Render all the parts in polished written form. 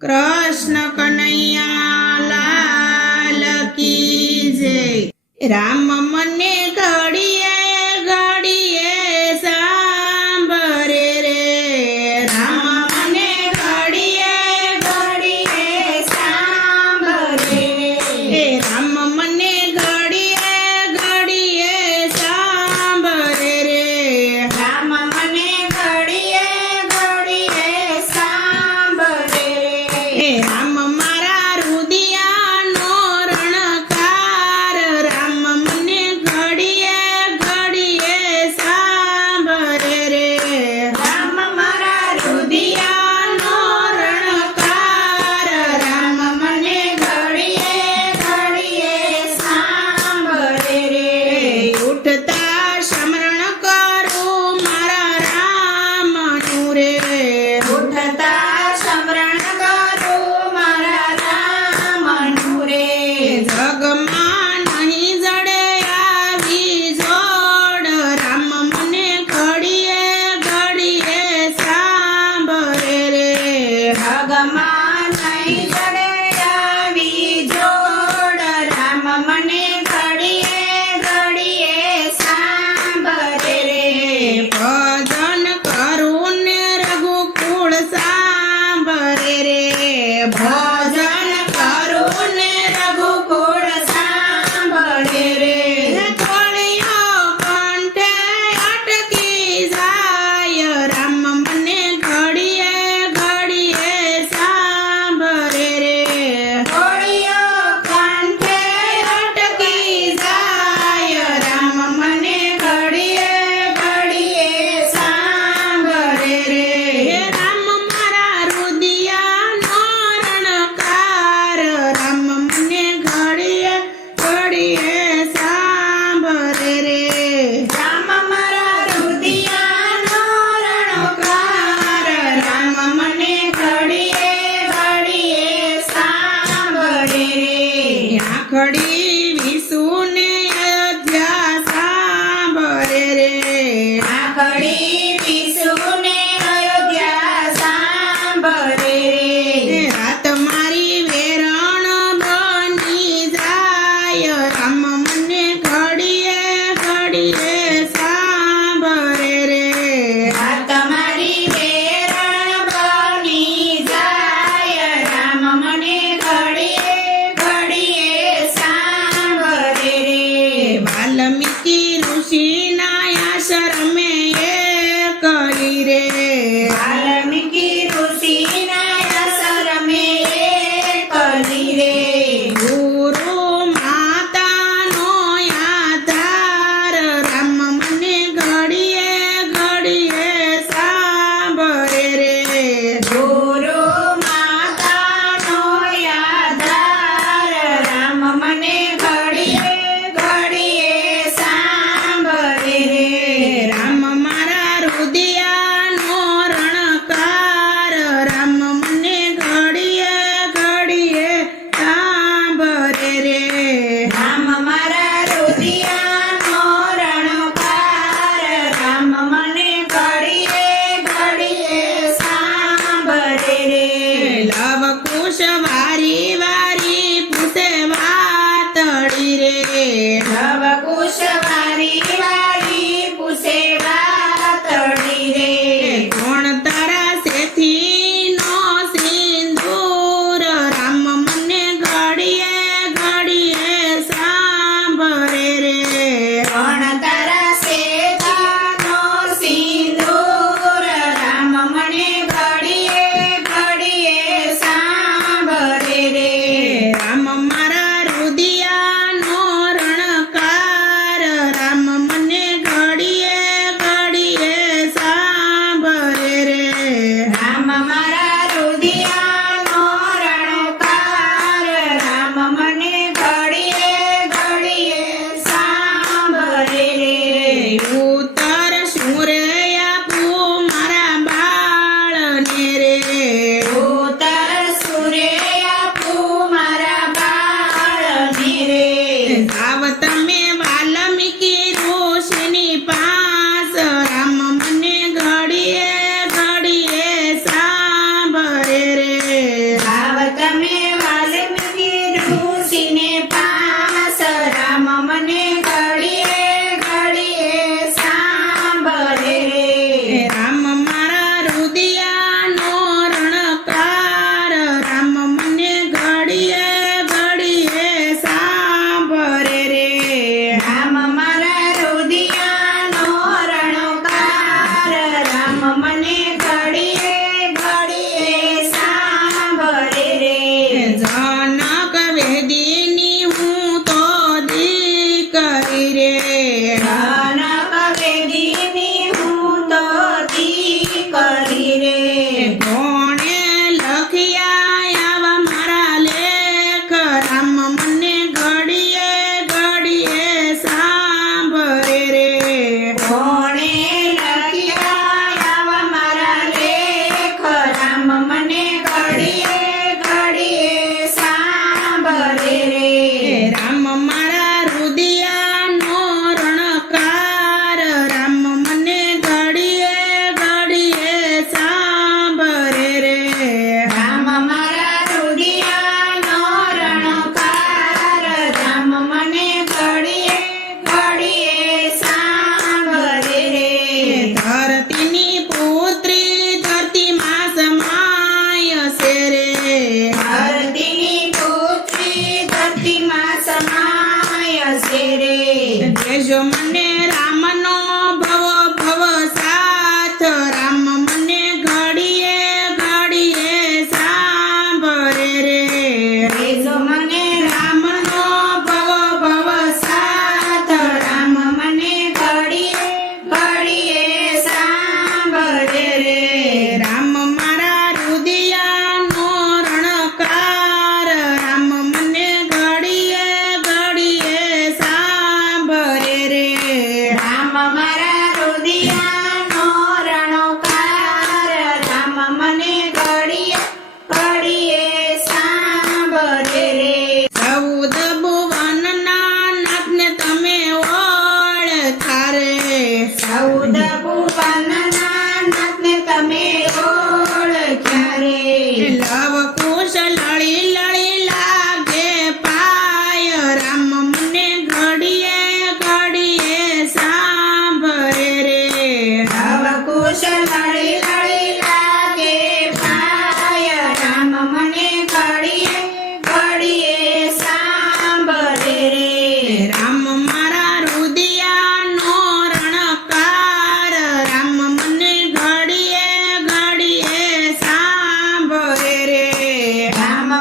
कृष्ण कन्हैया लाल की जय। राम मने घड़िए घड़िए सांभरे रे, राम मने घड़िए घड़िए सांभरे रे, राम मने घड़िए घड़िए सांभरे रे, राम मने घड़िए घड़िए सांभरे रे, राम मारा रुदियानो रणकार, राम मने घड़िए घड़िए सांभरे रे, राम मारा रुदियानो रणकार, राम मने घड़िए घड़िए सांभरे रे, उठता स्मरण करू मारा रामनु रे, उठता स्मरण करू मारा रामनु रे, जगમાં નહીં જડે આવી જોડ, રામ મને ઘડીએ ઘડીએ સાંભળે રે, જગમાં નહીં જડે આવી જોડ, રામ મને ઘડીએ ઘડીએ સાંભળે રે, ભજન કરું ને રઘુકુળ સાંભળે રે, ભજન કરું ને રઘુકુળ સાંભળે રે, કોળિયો કંઠે અટકી જાય, રામ મને ઘડીએ ઘડીએ સાંભળે રે, કોળિયો કંઠે અટકી જાય, રામ મને ઘડીએ ઘડીએ સાંભળે રે, રામ મારા રુદિયાનો રણકાર, રામ મને ઘડીએ ઘડીએ સાંભળે રે, રામ મારા રુદિયાનો રણકાર, રામ મને ઘડીએ ઘડીએ સાંભળે રે, આખડી વિસુને અયોધ્યા સાંભળે રે, આખડી વિસુને અયોધ્યા સાંભળે રે, રાત મારી વેરણ બની જાય, રામ મને ઘડીએ ઘડીએ સાંભળે રે, રાત મારી વેરણ બની જાય, રામ મને ઘડીએ ઘડીએ સાંભળે રે, વાલ્મીકી ઋષિના આશ્રમે એ કરી રે, વાલ્મીકી ઋષિના આશ્રમે એ કરી રે, ગુરુ માતાનો આધાર, રામ મને ઘડીએ ઘડીએ સાંભળે રે, ગુરુ માતાનો આધાર, રામ મને ઘડીએ ઘડીએ સાંભળે રે, રામ મારા રુદિયાનો રણકાર, રામ મને ઘડીએ ઘડીએ સાંભળે રે, રામ મારા રુદિયાનો રણકાર, રામ મને ઘડીએ ઘડીએ સાંભળે રે, લવ કુશ વારી વારી પૂછે વાતડી રે, લવ કુશ વારી વારી પૂછે વાતડી રે, કોણ તારા શેથી નો સિંદૂર, રામ મને ઘડીએ ઘડીએ સાંભળે રે, કોણ તારા શેથાનો સિંદૂર, રામ મને ઘડીએ ઘડીએ સાંભળે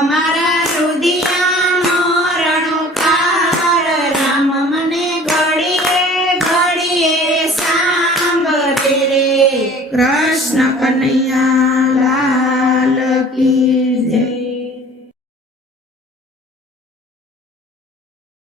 મારા રુદિયા મોરણુકાર રામ મને ઘડીએ ઘડીએ સાંભળે રે. કૃષ્ણ કનૈયા